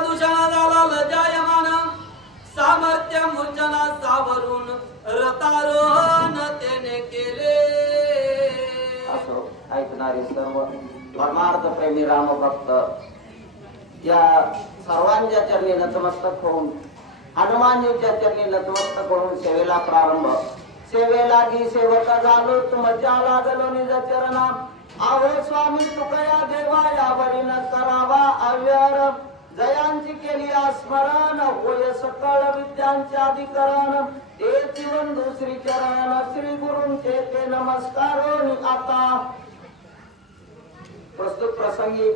दूषण झाला लजायमान सामर्थ्य मूर्छना सावरून रतारोहण त्याने केले। असो ऐकणारे सर्व परमार्थ प्रेमी रामभक्त या सर्वांच्या चरणी नतमस्तक होऊन हनुमानजीच्या चरणी नतमस्तक होऊन सेवेला प्रारंभ। सेवेला गी सेवक झालो तुमच्या लागलो निज चरणा आहो स्वामी तुकया देवा यावरी न करावा अव्यर जयांची केली स्मरण होय सकळ विद्यांचे अधिकरण तेची बंधू श्री चरण श्री गुरूंचे ते नमस्कारो आता प्रस्तुत प्रसंगी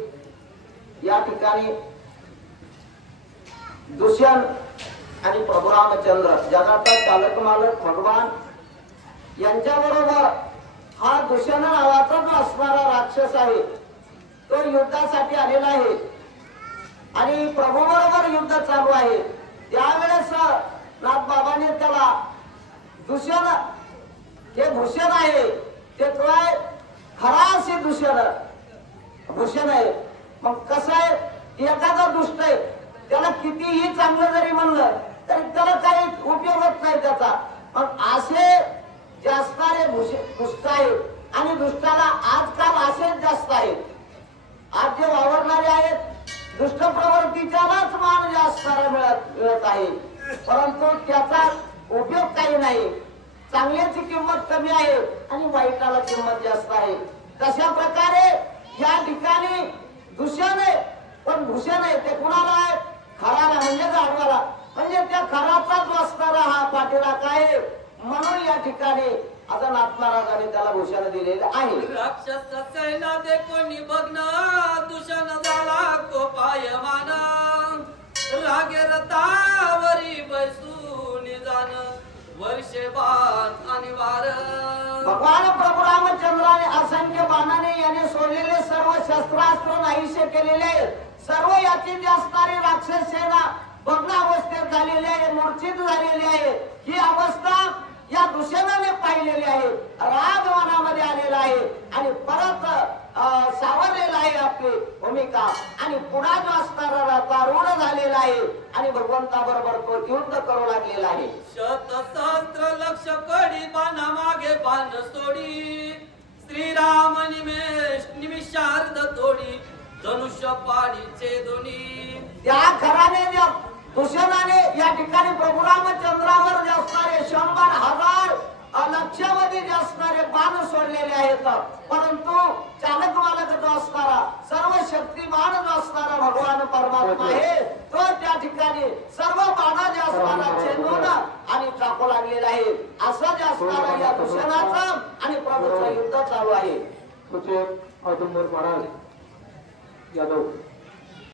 या ठिकाणी दुष्यंत आणि प्रभू रामचंद्र जगाचा चालक मालक भगवान यांच्याबरोबर हा दुष्यंत नावाचा जो असणारा राक्षस आहे तो युद्धासाठी आलेला आहे आणि प्रभू बरोबर युद्ध चालू आहे। त्यावेळेस नाथबाबांनी त्याला दुष्यंत हे भूषण आहे ते काय खरा असे भूषण आहे। मग कसं आहे एखादा दुष्ट आहे त्याला कितीही चांगलं जरी म्हणलं तरी त्याला काही उपयोग होत नाही त्याचा। पण असे जे असणारे दुष्ट आहेत आणि दुष्टाला आजकाल असेच जास्त आहेत। आज जे वावरणारे आहेत दुष्ट प्रवृत्तीच्यालाच मान जास्त मिळत आहे परंतु त्याचा उपयोग काही नाही। चांगल्याची किंमत कमी आहे आणि वाईटाला किंमत जास्त आहे। तशा प्रकारे या ठिकाणी दुष्यंत आहे पण भूषण आहे ते कुणाला आहे खराला म्हणजे गाढवाला म्हणजे त्या खराचा जो असणारा हा पाठीराखा आहे म्हणून या ठिकाणी आता नाथ महाराजांनी त्याला भूषण दिलेलं आहे। राक्षस सैना देखो निभग्न दूषण झाला कोपायमान रागे रतावरी बैसून जाण वर्षे बाण आणि वार। भगवान प्रभू रामचंद्राने असंख्य बाणाने याने सोडलेले सर्व शस्त्रास्त्र नाहीसे केलेले सर्व याची जी असणारी राक्षस सेना भग्न अवस्थेत झालेली आहे मूर्छित झालेली आहे। ही अवस्था या दुष्यंताने पाहिलेली आहे राग मनामध्ये आलेला आहे आणि परत सावरलेला आहे आपली भूमिका आणि पुन्हा जो असणारा तारुण झालेला आहे आणि भगवंताबरोबर तो युद्ध करू लागलेला आहे। शतसहस्त्र लक्ष कडी बाणा मागे बाण सोडी श्रीराम निमिषार्ध तोडी धनुष्य पाडीचे दोन्ही। त्या खराने दुष्यंताने या ठिकाणी प्रभू रामचंद्रावर जे असणारे 100,000 लक्षावधी जे असणारे बाण सोडलेले आहेत परंतु चालक मालक जो असणारा सर्व शक्तिमान जो असणारा भगवान परमात्मा आहे तो त्या ठिकाणी सर्व बाणा जे असणारा चेंडून आणि टाकू लागलेला आहे। असं जे असणारा या दुष्यंताचं आणि प्रभूचं युद्ध चालू आहे। महाराज यादव